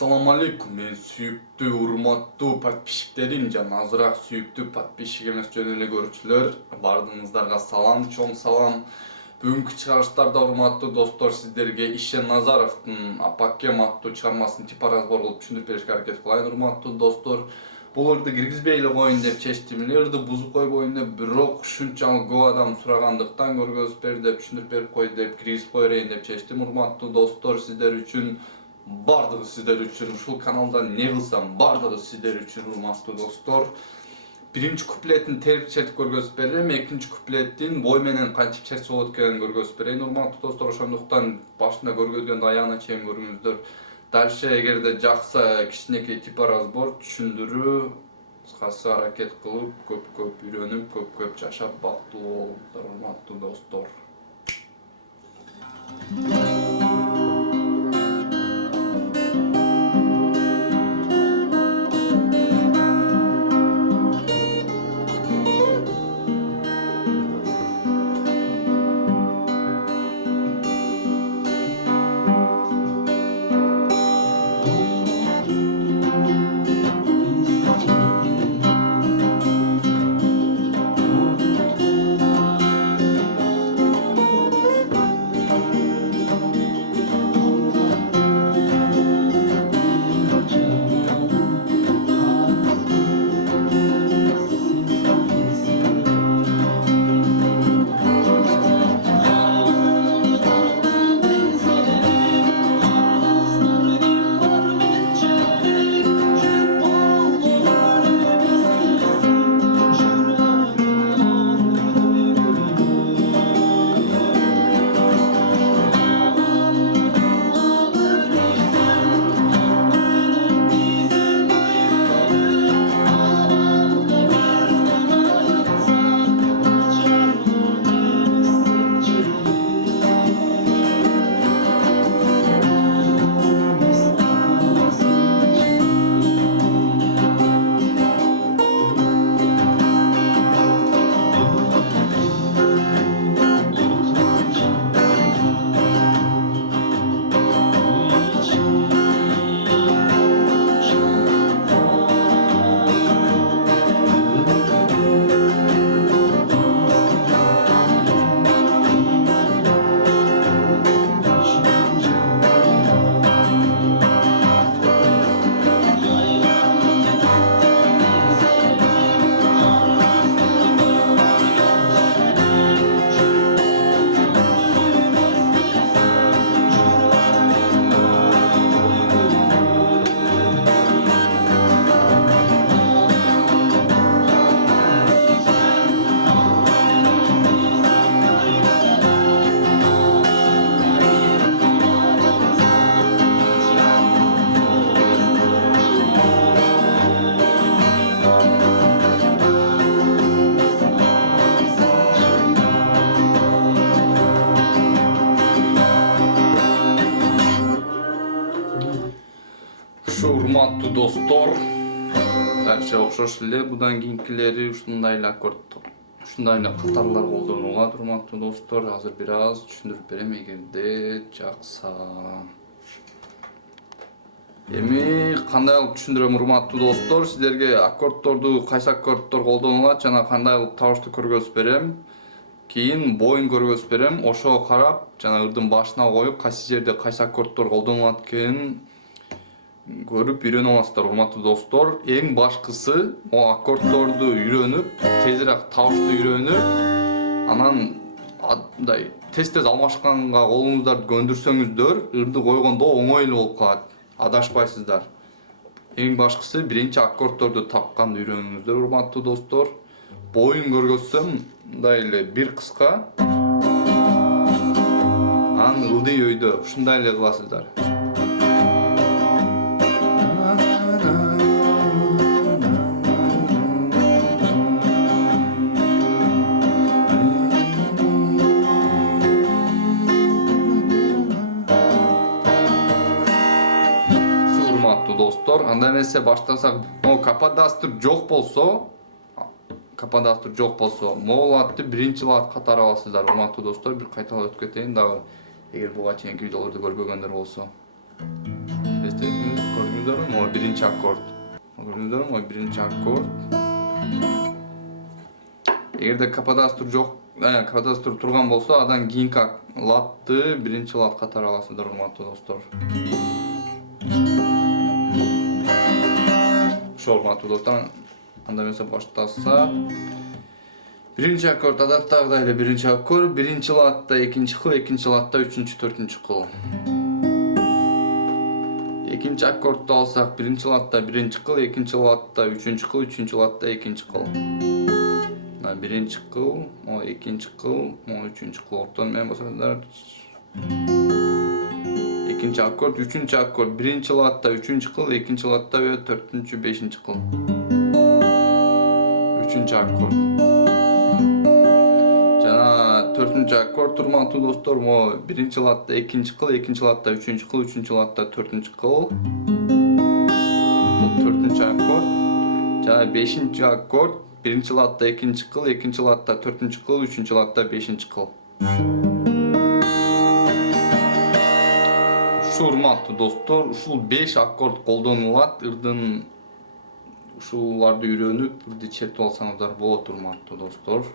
Assalamu alaikum, men sүйүктүү, урматтуу подписчиктерим жана азыраак сүйүктүү подписчик эмес жөн эле көрүүчүлөр, бардыгыңыздарга салам, чоң салам. Бүгүнкү чыгарыштарда урматтуу достор сиздерге Ишен Назаровдун Апакем аттуу чыгармасын типоразбор кылып түшүндүрүп беришке аракет кылайын, урматтуу достор. Бул ырды киргизбей эле коеюн деп чечтим эле, ырды бузуп койбойюн деп, бирок ушунчалык көп адам сурагандыктан көргөзүп бер деп, түшүндүрүп берип кой деп, киргизип коерейин деп чечтим. Урматтуу достор, сиздер үчүн бардыгы сиздер үчүн, ушул каналда не кылсам бардыгы сиздер үчүн, урматтуу достор. Биринчи куплеттин терип чертип көргөзүп берем, экинчи куплеттин бой менен кантип чертсе болот экенин көргөзүп берейин, урматтуу достор. Ошондуктан башында көргөзгөндө аягына чейин көрүңүздөр. Дальше эгерде жакса кичинекей типоразбор, түшүндүрүү, кыскасы аракет кылып, көп үйрөнүп, көп жашап бактылуу болуңуздар, урматтуу достор. Урматтуу достор, дальше окшош эле будан кийинкилери ушундай эле аккордтор, ушундай эле катарлар колдонулат, урматтуу достор. Азыр бир аз түшүндүрүп берем эгерде жакса. Эми кандай кылып түшүндүрөм, урматтуу достор, сиздерге аккордторду, кайсы аккордтор колдонулат жана кандай кылып табышты көргөзүп берем. Кийин боюн көргөзүп берем, ошого карап жана ырдын башына коюп кайсы жерде кайсы аккордтор колдонулат экенин көрүп үйрөнүп аласыздар, урматтуу достор. Эң башкысы могу аккордторду үйрөнүп, тезирээк табышты үйрөнүп, анан мындай тез алмашканга колуңуздарды көндүрсөңүздөр, ырды койгондо оңой эле болуп калат, адашпайсыздар. Эң башкысы биринчи аккордторду тапканды үйрөнүңүздөр, урматтуу достор. Боюн көргөзсөм, мындай эле бир кыска, анан ылдый өйдө ушундай эле кыласыздар. Достор, анда эмесе баштасак. Кападастр жок болсо, могул атты биринчи лат катары аласыздар, урматтуу достор. Бир кайталап өтүп кетейин дагы, эгер буга чейинки видеолорду көрбөгөндөр болсо. Эстетиңиз, көрүңүз. көрдүңүздөрбү? Могу биринчи аккорд. Көрдүңүздөрбү? Могу биринчи аккорд. Эгерде каподастр жок, каподастр турган болсо, андан кийинки латты биринчи лат катары аласыздар, урматтуу достор. Ошо урматтуу достор, анда эмесе баштасак. Биринчи аккорд адаттагыдай эле биринчи аккорд, биринчи латта экинчи кыл, экинчи латта үчүнчү, төртүнчү кыл. Экинчи аккордду алсак, биринчи латта биринчи кыл, экинчи латта үчүнчү кыл, үчүнчү латта экинчи кыл. Биринчи кыл, могу экинчи кыл, могу үчүнчү кыл. Оттон мен болсаңыздар. Экинчи аккорд, үчүнчү аккорд, биринчи латта үчүнчү кыл, экинчи латта төртүнчү, бешинчи кыл. Үчүнчү аккорд. Жана төртүнчү аккорд, урматтуу достор, могу биринчи латта экинчи кыл, экинчи латта үчүнчү кыл, үчүнчү латта төртүнчү кыл. Бул төртүнчү аккорд. Жана бешинчи аккорд, биринчи латта экинчи кыл, экинчи латта төртүнчү кыл, үчүнчү латта бешинчи кыл. Урматтуу достор, ушул 5 аккорд колдонулат. Ырдын ушуларды үйрөнүп, бирди чертип алсаңыздар болот, урматтуу достор.